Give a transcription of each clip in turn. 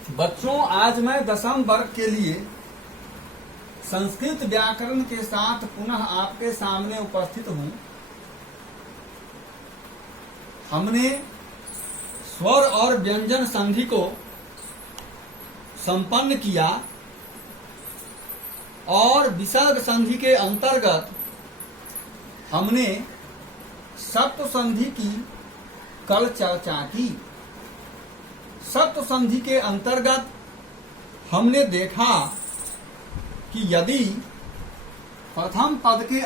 बच्चों, आज मैं 10वीं वर्ग के लिए संस्कृत व्याकरण के साथ पुनः आपके सामने उपस्थित हूँ। हमने स्वर और व्यंजन संधि को संपन्न किया और विसर्ग संधि के अंतर्गत हमने सप्त संधि की कल चर्चा की। सप्त संधि के अंतर्गत हमने देखा कि यदि प्रथम पद के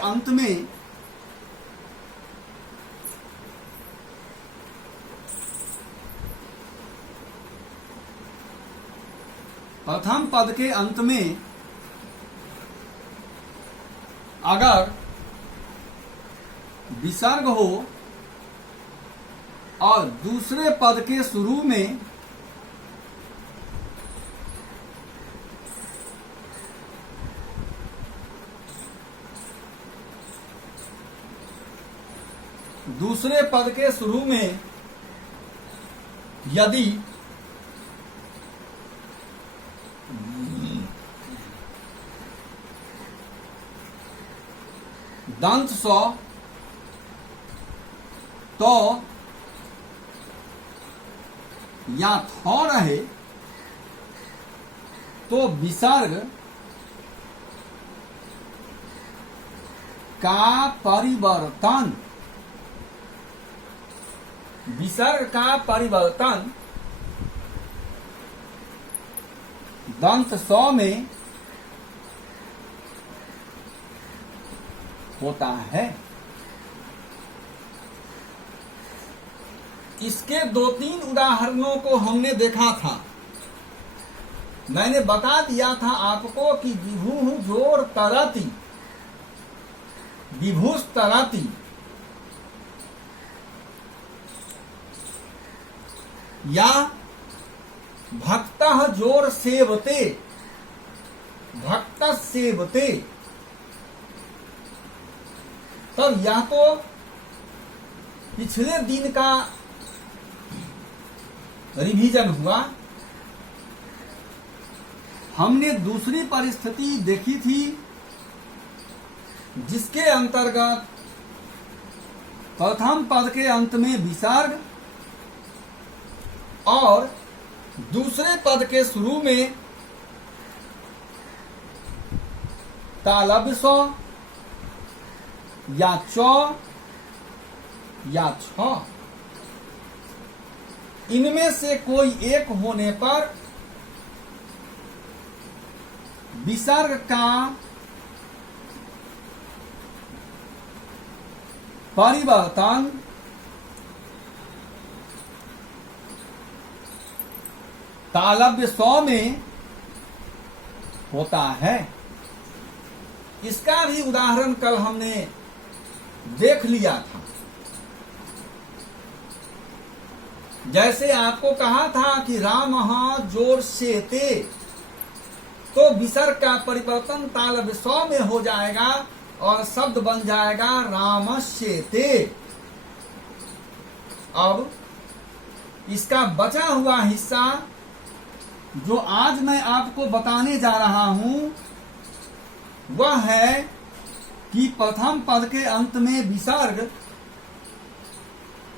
अंत में अगर विसर्ग हो और दूसरे पद के शुरू में यदि दंत सौ तो या थौ रहे तो विसर्ग का परिवर्तन दंत सौ में होता है। इसके 2-3 उदाहरणों को हमने देखा था। मैंने बता दिया था आपको कि विभु जोर तरति, विभुस तरति, या भक्तः जोर सेवते, भक्त सेवते, तब यह तो पिछले दिन का रिवीजन हुआ। हमने दूसरी परिस्थिति देखी थी जिसके अंतर्गत प्रथम पद के अंत में विसर्ग और दूसरे पद के शुरू में तालव्य सौ या चौ या छ, इनमें से कोई एक होने पर विसर्ग का परिवर्तन तालव्य सौ में होता है। इसका भी उदाहरण कल हमने देख लिया था। जैसे आपको कहा था कि रामः जोर सेते, तो विसर्ग का परिवर्तन तालव्य सौ में हो जाएगा और शब्द बन जाएगा रामस्येते। अब इसका बचा हुआ हिस्सा जो आज मैं आपको बताने जा रहा हूं वह है कि प्रथम पद के अंत में विसर्ग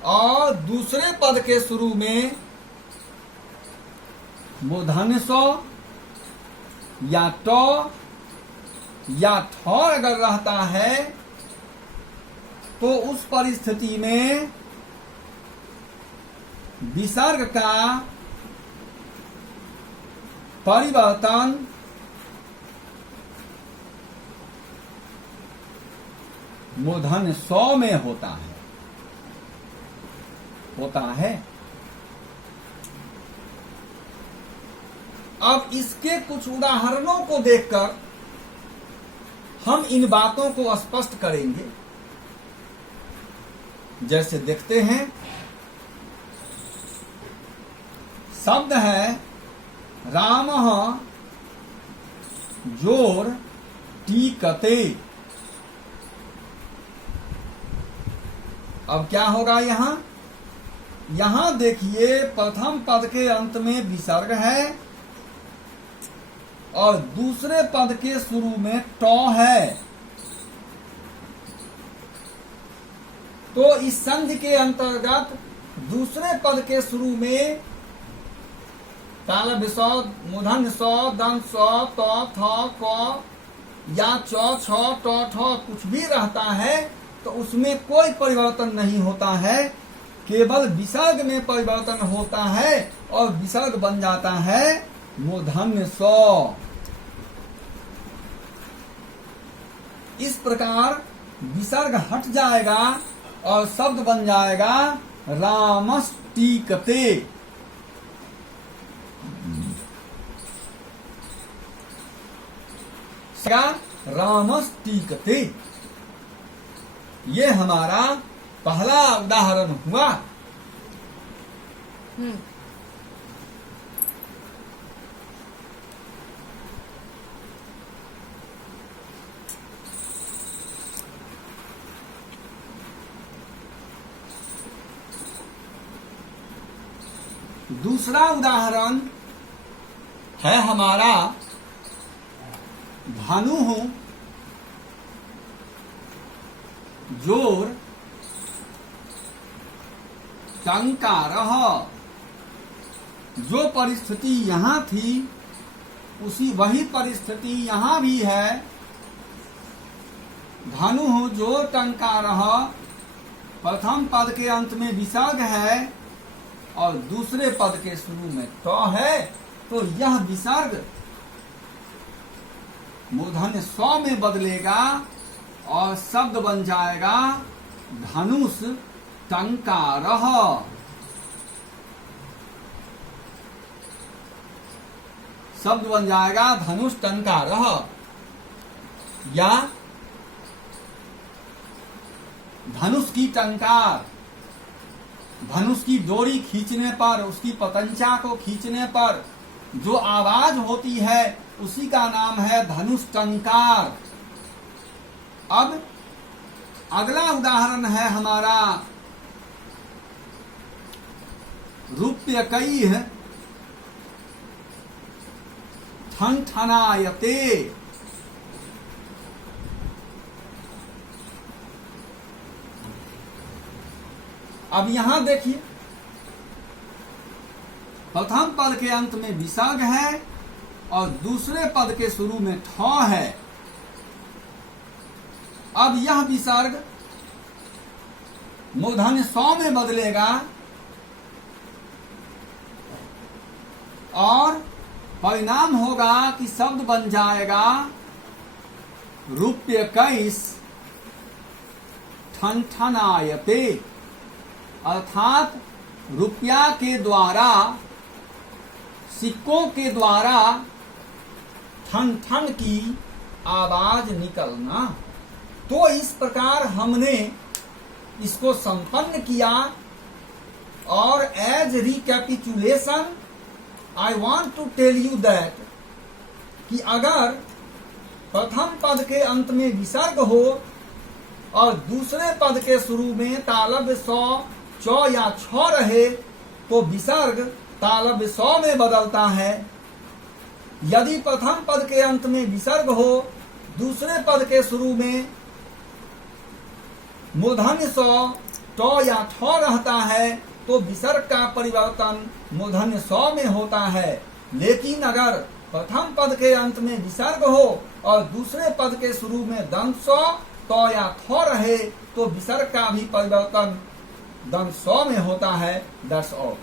और दूसरे पद के शुरू में मूर्धन्य सौ या टौ या ठौ अगर रहता है तो उस परिस्थिति में विसर्ग का परिवर्तन मूर्धन्य सौ में होता है। अब इसके कुछ उदाहरणों को देखकर हम इन बातों को स्पष्ट करेंगे। जैसे देखते हैं, शब्द है रामः जोर टीकते। अब क्या होगा यहां देखिए, प्रथम पद के अंत में विसर्ग है और दूसरे पद के शुरू में टॉ है, तो इस संधि के अंतर्गत दूसरे पद के शुरू में तालव्य स, मूर्धन्य स, दंत स, त, थ, क या च, छ, ट, ठ कुछ भी रहता है तो उसमें कोई परिवर्तन नहीं होता है, केवल विसर्ग में परिवर्तन होता है और विसर्ग बन जाता है मूर्धन्य स। इस प्रकार विसर्ग हट जाएगा और शब्द बन जाएगा रामस्टीकते। रामस्टीकते, ये हमारा पहला उदाहरण हुआ। दूसरा उदाहरण है हमारा धनु जोर टंकारः। जो परिस्थिति यहाँ थी वही परिस्थिति यहाँ भी है। धनु जोर टंकारः, प्रथम पद के अंत में विसर्ग है और दूसरे पद के शुरू में ट है, तो यह विसर्ग मूर्धन्य स में बदलेगा और शब्द बन जाएगा धनुष टंकारः। शब्द बन जाएगा धनुष टंकारः, या धनुष की टंकार। धनुष की डोरी खींचने पर, उसकी पतंचा को खींचने पर जो आवाज होती है उसी का नाम है धनुष टंकार। अब अगला उदाहरण है हमारा रूप्यकैः ठनठनायते। अब यहां देखिए, प्रथम पद के अंत में विसर्ग है और दूसरे पद के शुरू में ठ है। अब यह विसर्ग मूर्धन्य स में बदलेगा और परिणाम होगा कि शब्द बन जाएगा रूप्यकैः ठनठनायते, अर्थात रुपया के द्वारा, सिक्कों के द्वारा ठन ठन की आवाज निकलना। तो इस प्रकार हमने इसको संपन्न किया। और as recapitulation I want to tell you that कि अगर प्रथम पद के अंत में विसर्ग हो और दूसरे पद के शुरू में तालव्य स, च या छ रहे तो विसर्ग तालव्य स में बदलता है। यदि प्रथम पद के अंत में विसर्ग हो, दूसरे पद के शुरू में मूर्धन्य स, ट या ठ रहता है तो विसर्ग का परिवर्तन मूर्धन्य स में होता है। लेकिन अगर प्रथम पद के अंत में विसर्ग हो और दूसरे पद के शुरू में दंत स, त या थ रहे तो विसर्ग का भी परिवर्तन दंत स में होता है। That's all.